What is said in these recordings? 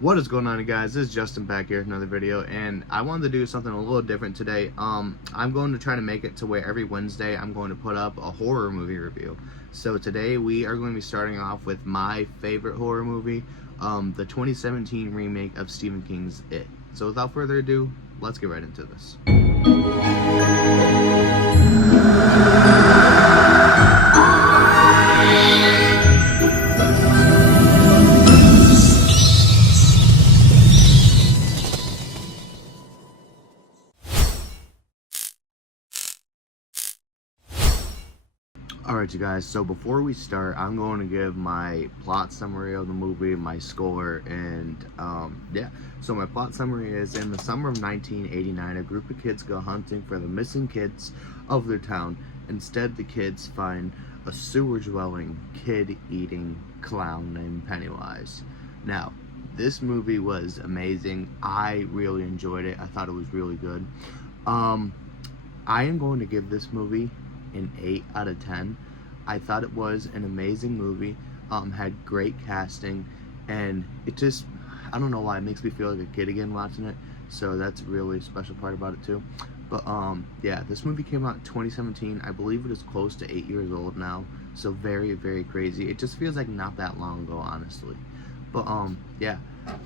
What is going on, guys? This is Justin back here with another video, and I wanted to do something a little different today. I'm going to try to make it to where every Wednesday I'm going to put up a horror movie review. So today we are going to be starting off with my favorite horror movie, the 2017 remake of Stephen King's It. So without further ado, let's get right into this. Alright, you guys, so before we start, I'm going to give my plot summary of the movie, my score, and so my plot summary is: in the summer of 1989, a group of kids go hunting for the missing kids of their town. Instead, the kids find a sewer-dwelling, kid-eating clown named Pennywise. Now, this movie was amazing. I really enjoyed it. I thought it was really good. I am going to give this movie an 8 out of 10. I thought it was an amazing movie, had great casting, and it just, I don't know why, it makes me feel like a kid again watching it, so that's really a special part about it too. But yeah, this movie came out in 2017. I believe it is close to 8 years old now, so very, very crazy. It just feels like not that long ago, honestly. But yeah,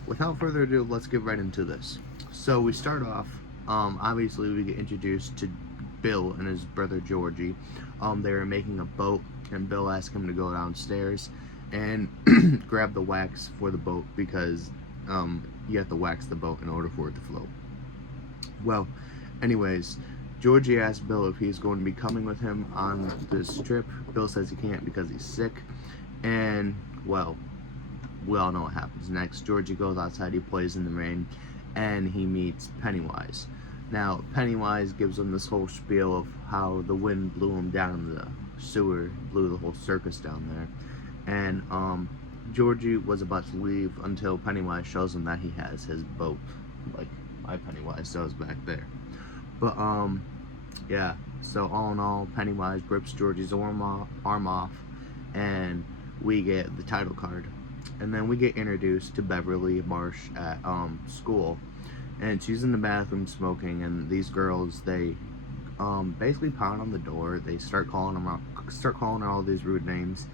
without further ado, let's get right into this. So we start off, obviously we get introduced to Bill and his brother Georgie. They were making a boat, and Bill asked him to go downstairs and grab the wax for the boat, because you have to wax the boat in order for it to float. Well, anyways, Georgie asked Bill if he's going to be coming with him on this trip. Bill says he can't because he's sick, and well, we all know what happens next. Georgie goes outside, he plays in the rain, and he meets Pennywise. Now, Pennywise gives him this whole spiel of how the wind blew him down in the sewer, blew the whole circus down there. And Georgie was about to leave until Pennywise shows him that he has his boat, like my Pennywise does back there. But yeah, so all in all, Pennywise rips Georgie's arm off, and we get the title card. And then we get introduced to Beverly Marsh at school. And she's in the bathroom smoking, and these girls, they basically pound on the door. They start calling her all these rude names,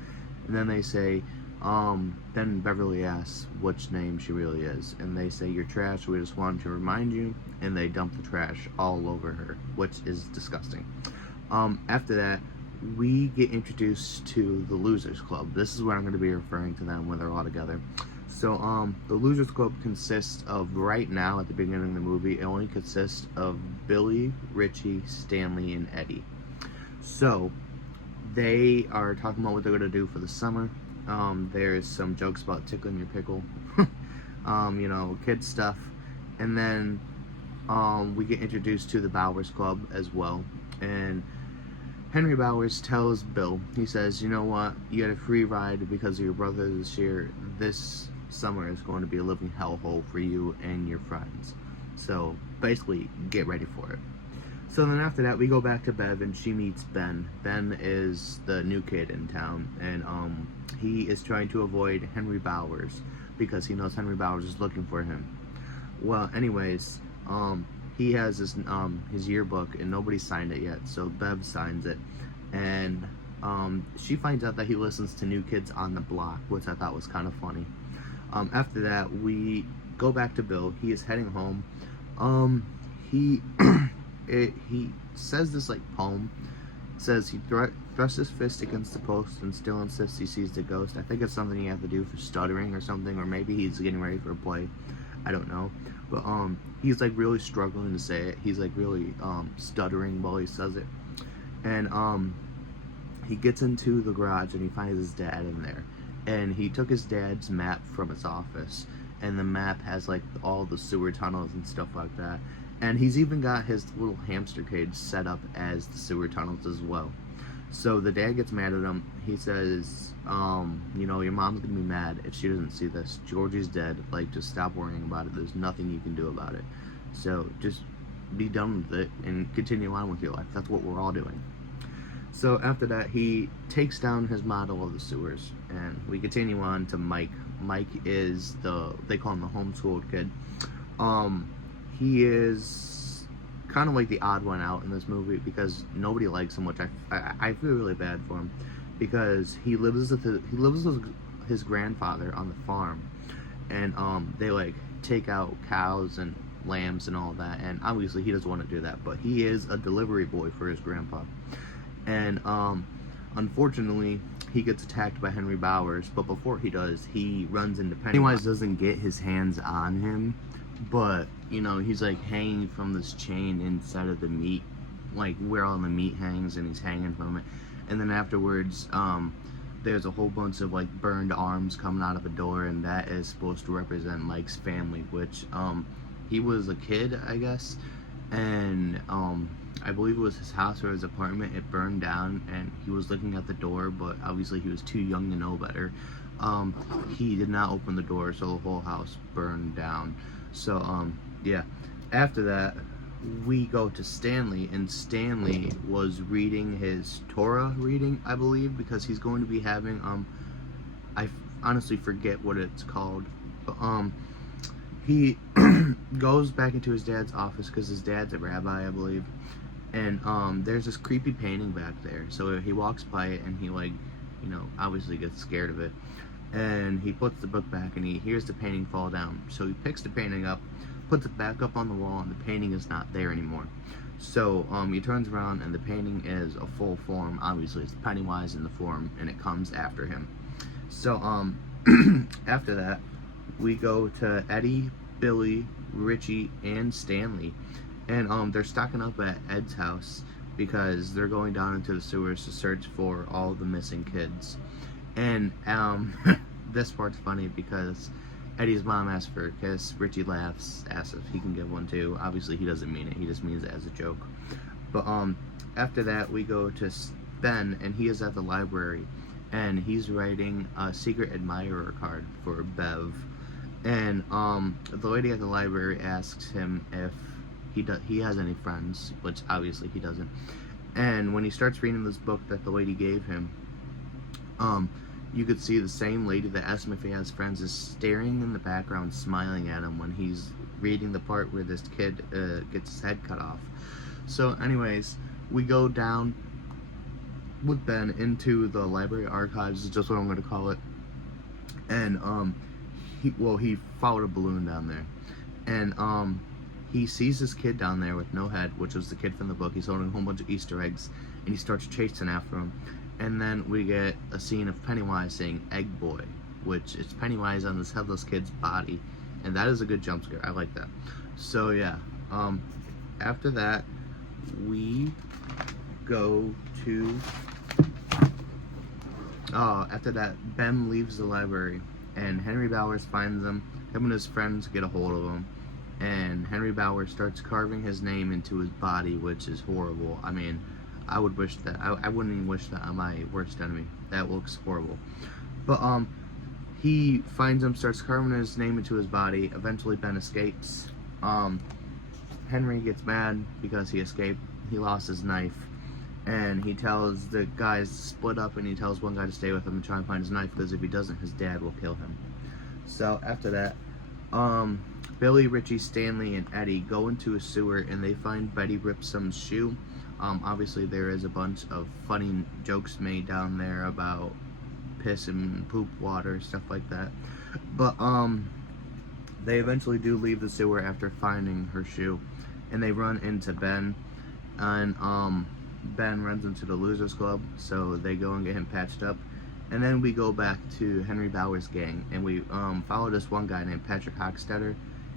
and then they say, then Beverly asks which name she really is, and they say, "You're trash, we just wanted to remind you," and they dump the trash all over her, which is disgusting. After that, we get introduced to the Losers Club. This is where I'm going to be referring to them when they're all together. So, the Losers Club consists of, right now, at the beginning of the movie, it only consists of Billy, Richie, Stanley, and Eddie. So, they are talking about what they're going to do for the summer. There's some jokes about tickling your pickle, you know, kid stuff. And then, we get introduced to the Bowers Club as well. And Henry Bowers tells Bill, he says, "You know what, you had a free ride because of your brother this year. This summer is going to be a living hellhole for you and your friends. So basically, get ready for it." So then after that, we go back to Bev, and she meets Ben. Ben is the new kid in town, and he is trying to avoid Henry Bowers because he knows Henry Bowers is looking for him. Well, anyways, he has his yearbook, and nobody signed it yet, so Bev signs it, and she finds out that he listens to New Kids on the Block, which I thought was kind of funny. After that, we go back to Bill. He is heading home. He he says this like poem. It says he thrusts his fist against the post and still insists he sees the ghost. I think it's something you have to do for stuttering or something, or maybe he's getting ready for a play. I don't know. But he's like really struggling to say it. He's like really stuttering while he says it. And he gets into the garage, and he finds his dad in there. And he took his dad's map from his office, and the map has like all the sewer tunnels and stuff like that. And he's even got his little hamster cage set up as the sewer tunnels as well. So the dad gets mad at him. He says, you know, your mom's gonna be mad if she doesn't see this. Georgie's dead. Like, just stop worrying about it. There's nothing you can do about it. So just be done with it and continue on with your life. That's what we're all doing. So after that, he takes down his model of the sewers, and we continue on to Mike. Mike is they call him the homeschooled kid. He is kind of like the odd one out in this movie because nobody likes him, which I feel really bad for him because he lives with his grandfather on the farm, and they like take out cows and lambs and all that, and obviously he doesn't want to do that, but he is a delivery boy for his grandpa, and unfortunately he gets attacked by Henry Bowers, but before he does, he runs into Pennywise. Doesn't get his hands on him, but you know, he's like hanging from this chain inside of the meat, like where all the meat hangs, and he's hanging from it, and then afterwards there's a whole bunch of like burned arms coming out of a door, and that is supposed to represent Mike's family, which he was a kid, I guess, and I believe it was his house or his apartment. It burned down, and he was looking at the door, but obviously he was too young to know better. He did not open the door, so the whole house burned down. So yeah. After that, we go to Stanley, and Stanley was reading his Torah reading, I believe, because he's going to be having I honestly forget what it's called, but he goes back into his dad's office because his dad's a rabbi, I believe, and there's this creepy painting back there. So he walks by it, and he, like, you know, obviously gets scared of it, and he puts the book back, and he hears the painting fall down. So he picks the painting up, puts it back up on the wall, and the painting is not there anymore. So he turns around, and the painting is a full form. Obviously it's Pennywise in the form, and it comes after him. So after that, we go to Eddie, Billy, Richie, and Stanley, and they're stocking up at Ed's house because they're going down into the sewers to search for all the missing kids. And this part's funny because Eddie's mom asks for a kiss. Richie laughs, asks if he can give one too. Obviously he doesn't mean it, he just means it as a joke. But after that, we go to Ben, and he is at the library, and he's writing a secret admirer card for Bev. And the lady at the library asks him if he has any friends, which obviously he doesn't. And when he starts reading this book that the lady gave him, you could see the same lady that asked him if he has friends is staring in the background, smiling at him when he's reading the part where this kid gets his head cut off. So anyways, we go down with Ben into the library archives, is just what I'm going to call it. And he followed a balloon down there, and he sees this kid down there with no head, which was the kid from the book. He's holding a whole bunch of Easter eggs, and he starts chasing after him. And then we get a scene of Pennywise saying "Egg Boy," which is Pennywise on this headless kid's body, and that is a good jump scare. I like that. So yeah, after that, we go to after that, Ben leaves the library, and Henry Bowers finds him. Him and his friends get a hold of him, and Henry Bowers starts carving his name into his body, which is horrible. I mean, I would wish that. I wouldn't even wish that on my worst enemy. That looks horrible. But he finds him, starts carving his name into his body. Eventually, Ben escapes. Henry gets mad because he escaped. He lost his knife, and he tells the guys to split up, and he tells one guy to stay with him and try and find his knife, because if he doesn't, his dad will kill him. So after that, Billy, Richie, Stanley, and Eddie go into a sewer, and they find Betty Ripsom's shoe. Obviously there is a bunch of funny jokes made down there about piss and poop water, stuff like that. But they eventually do leave the sewer after finding her shoe, and they run into Ben, and Ben runs into the Losers Club, so they go and get him patched up. And then we go back to Henry Bowers' gang, and we follow this one guy named Patrick Hockstetter.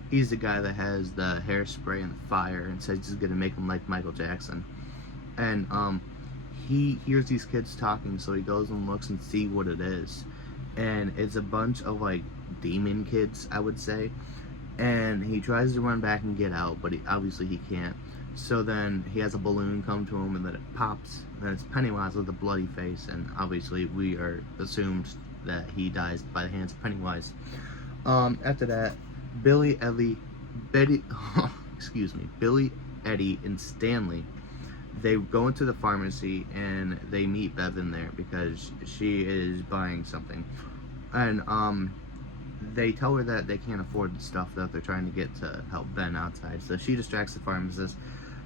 He's the guy that has the hairspray and the fire and says he's gonna make him like Michael Jackson. And he hears these kids talking, so he goes and looks and see what it is. And it's a bunch of like demon kids, I would say. And he tries to run back and get out, but obviously he can't. So then he has a balloon come to him, and then it pops, and then it's Pennywise with a bloody face, and obviously we are assumed that he dies by the hands of Pennywise. After that, Billy, Eddie, and Stanley, they go into the pharmacy, and they meet Bev in there because she is buying something. And they tell her that they can't afford the stuff that they're trying to get to help Ben outside. So she distracts the pharmacist,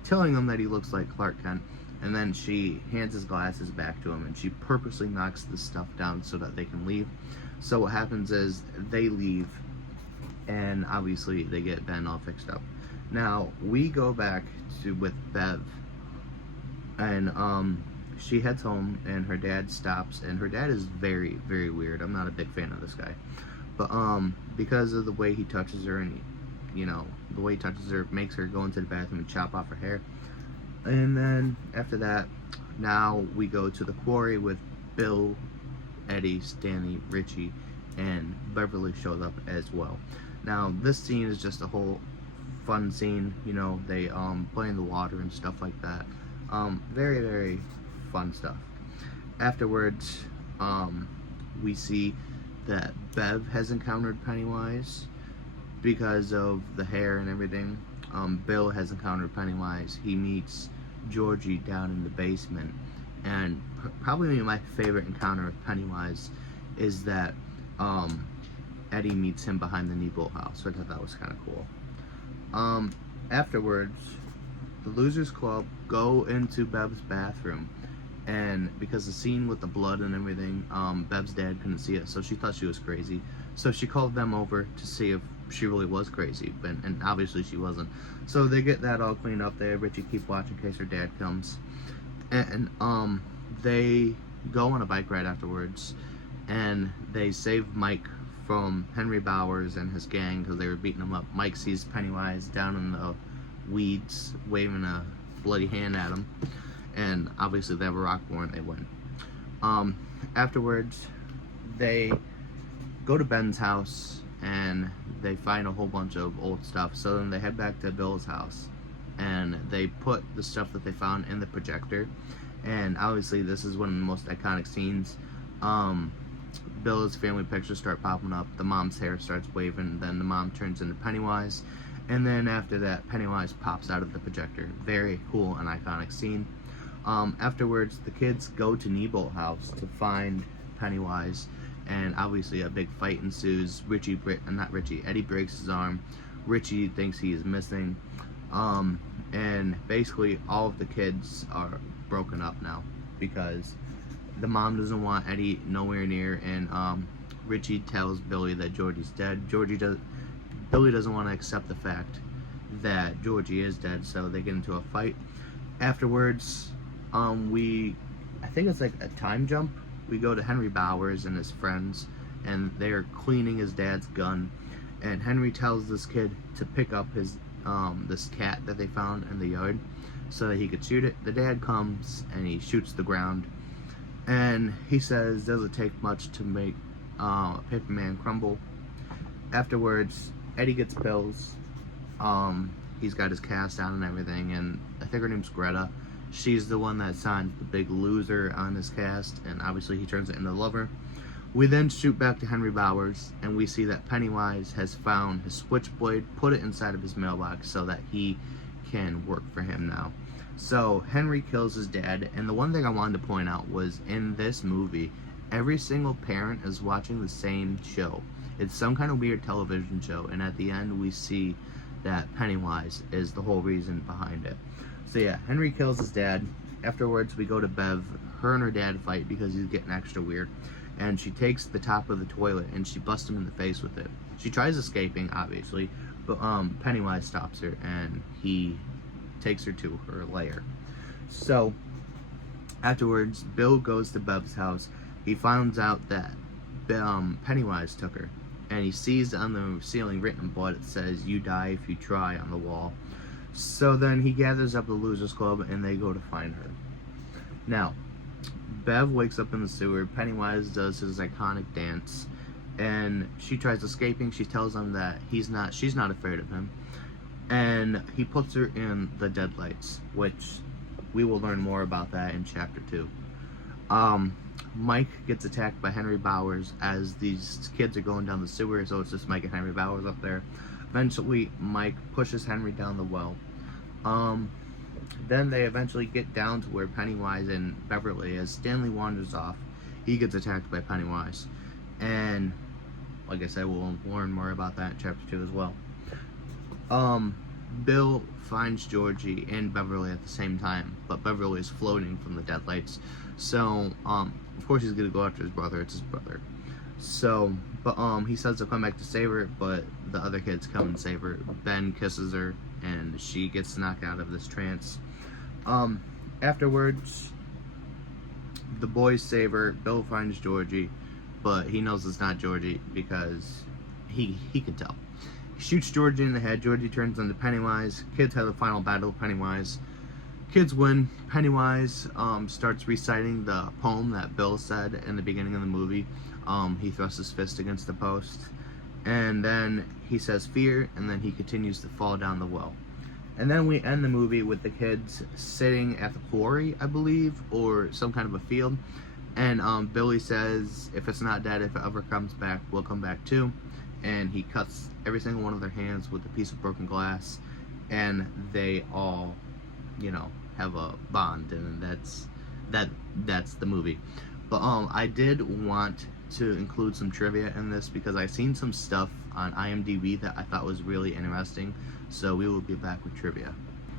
telling him that he looks like Clark Kent, and then she hands his glasses back to him, and she purposely knocks the stuff down so that they can leave. So what happens is they leave, and obviously they get Ben all fixed up. Now we go back to with Bev, and she heads home, and her dad stops, and her dad is very, very weird. I'm not a big fan of this guy, but because of the way he touches her, and the way he touches her makes her go into the bathroom and chop off her hair. And then after that, now we go to the quarry with Bill, Eddie, Stanley, Richie, and Beverly shows up as well. Now this scene is just a whole fun scene. They play in the water and stuff like that. Very, very fun stuff. Afterwards, we see that Bev has encountered Pennywise because of the hair and everything. Bill has encountered Pennywise. He meets Georgie down in the basement, and probably my favorite encounter with Pennywise is that Eddie meets him behind the Nebo house. So I thought that was kind of cool. Afterwards, the Losers Club go into Bev's bathroom, and because the scene with the blood and everything, Bev's dad couldn't see it, so she thought she was crazy. So she called them over to see if she really was crazy, and obviously she wasn't. So they get that all cleaned up there. Richie keep watch in case her dad comes, and they go on a bike ride afterwards, and they save Mike from Henry Bowers and his gang because they were beating him up. Mike sees Pennywise down in the weeds waving a bloody hand at him, and obviously they have a rock war and they win. Afterwards, they go to Ben's house and they find a whole bunch of old stuff. So then they head back to Bill's house and they put the stuff that they found in the projector. And obviously this is one of the most iconic scenes. Bill's family pictures start popping up, the mom's hair starts waving, then the mom turns into Pennywise, and then after that Pennywise pops out of the projector. Very cool and iconic scene. Afterwards, the kids go to Nebo house to find Pennywise, and obviously a big fight ensues. Eddie breaks his arm. Richie thinks he is missing, and basically all of the kids are broken up now because the mom doesn't want Eddie nowhere near, and Richie tells Billy that Georgie's dead. Billy doesn't want to accept the fact that Georgie is dead, so they get into a fight. Afterwards, I think it's like a time jump. We go to Henry Bowers and his friends, and they're cleaning his dad's gun, and Henry tells this kid to pick up his this cat that they found in the yard so that he could shoot it. The dad comes and he shoots the ground, and he says, "Does it take much to make a paper man crumble?" Afterwards, Eddie gets pills. He's got his cast on and everything, and I think her name's Greta. She's the one that signs the big loser on his cast, and obviously he turns it into the lover. We then shoot back to Henry Bowers, and we see that Pennywise has found his switchblade, put it inside of his mailbox so that he can work for him now. So Henry kills his dad, and the one thing I wanted to point out was in this movie, every single parent is watching the same show. It's some kind of weird television show, and at the end we see that Pennywise is the whole reason behind it. So yeah, Henry kills his dad. Afterwards, we go to Bev. Her and her dad fight because he's getting extra weird, and she takes the top of the toilet and she busts him in the face with it. She tries escaping, obviously, but Pennywise stops her and he takes her to her lair. So afterwards, Bill goes to Bev's house. He finds out that Pennywise took her, and he sees on the ceiling written in blood, it says, "You die if you try," on the wall. So then he gathers up the Losers Club and they go to find her. Now, Bev wakes up in the sewer. Pennywise does his iconic dance, and she tries escaping. She tells him that she's not afraid of him, and he puts her in the deadlights, which we will learn more about that in chapter 2. Mike gets attacked by Henry Bowers as these kids are going down the sewer, so it's just Mike and Henry Bowers up there. Eventually, Mike pushes Henry down the well. Then they eventually get down to where Pennywise and Beverly, as Stanley wanders off, he gets attacked by Pennywise. And like I said, we'll learn more about that in chapter 2 as well. Bill finds Georgie and Beverly at the same time, but Beverly is floating from the deadlights. So, of course he's gonna go after his brother. It's his brother. So, but he says he'll come back to save her, but the other kids come and save her. Ben kisses her, and she gets knocked out of this trance. Afterwards, the boys save her. Bill finds Georgie, but he knows it's not Georgie because he can tell. He shoots Georgie in the head. Georgie turns into Pennywise. Kids have the final battle with Pennywise. Kids win. Pennywise starts reciting the poem that Bill said in the beginning of the movie. He thrusts his fist against the post, and then he says fear, and then he continues to fall down the well. And then we end the movie with the kids sitting at the quarry, I believe, or some kind of a field. And Billy says, if it's not dead, if it ever comes back, we'll come back too. And he cuts every single one of their hands with a piece of broken glass, and they all, you know, have a bond, and that's the movie. But I did want to include some trivia in this because I've seen some stuff on IMDb that I thought was really interesting. So we will be back with trivia.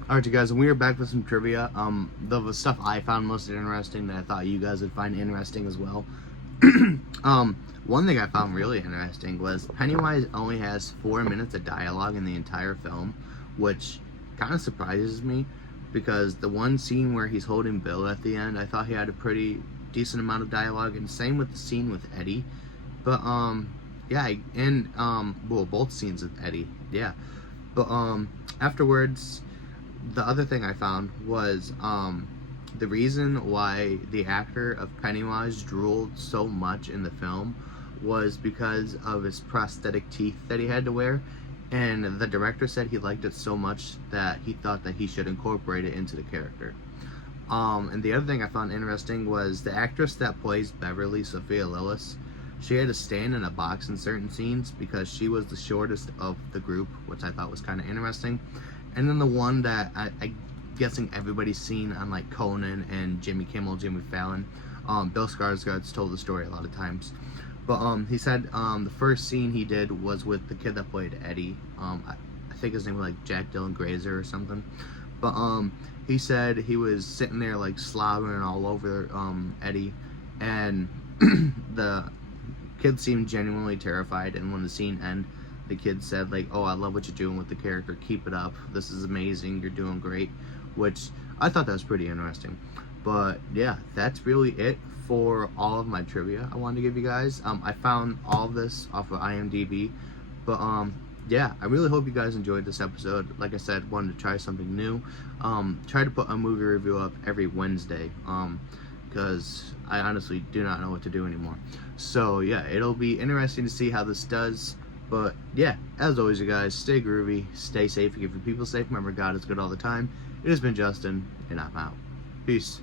Alright, you guys, and we are back with some trivia. The stuff I found most interesting that I thought you guys would find interesting as well. One thing I found really interesting was Pennywise only has 4 minutes of dialogue in the entire film, which kind of surprises me because the one scene where he's holding Bill at the end, I thought he had a pretty decent amount of dialogue, and same with the scene with Eddie. But yeah, and well, both scenes with Eddie, yeah. But afterwards, the other thing I found was the reason why the actor of Pennywise drooled so much in the film was because of his prosthetic teeth that he had to wear, and the director said he liked it so much that he thought that he should incorporate it into the character. And the other thing I found interesting was the actress that plays Beverly, Sophia Lillis, she had to stand in a box in certain scenes because she was the shortest of the group, which I thought was kind of interesting. And then the one that I'm guessing everybody's seen on like Conan and Jimmy Kimmel, Jimmy Fallon, Bill Skarsgård's told the story a lot of times. But he said the first scene he did was with the kid that played Eddie. I think his name was like Jack Dylan Grazer or something. But he said he was sitting there like slobbering all over Eddie, and the kid seemed genuinely terrified. And when the scene ended, the kid said like, "Oh, I love what you're doing with the character. Keep it up. This is amazing. You're doing great," which I thought that was pretty interesting. But yeah, that's really it for all of my trivia I wanted to give you guys. I found all of this off of IMDb, but yeah, I really hope you guys enjoyed this episode. Like I said, wanted to try something new. Try to put a movie review up every Wednesday, because I honestly do not know what to do anymore. So yeah, it'll be interesting to see how this does. But yeah, as always, you guys, stay groovy, stay safe, keep your people safe. Remember, God is good all the time. It has been Justin, and I'm out. Peace.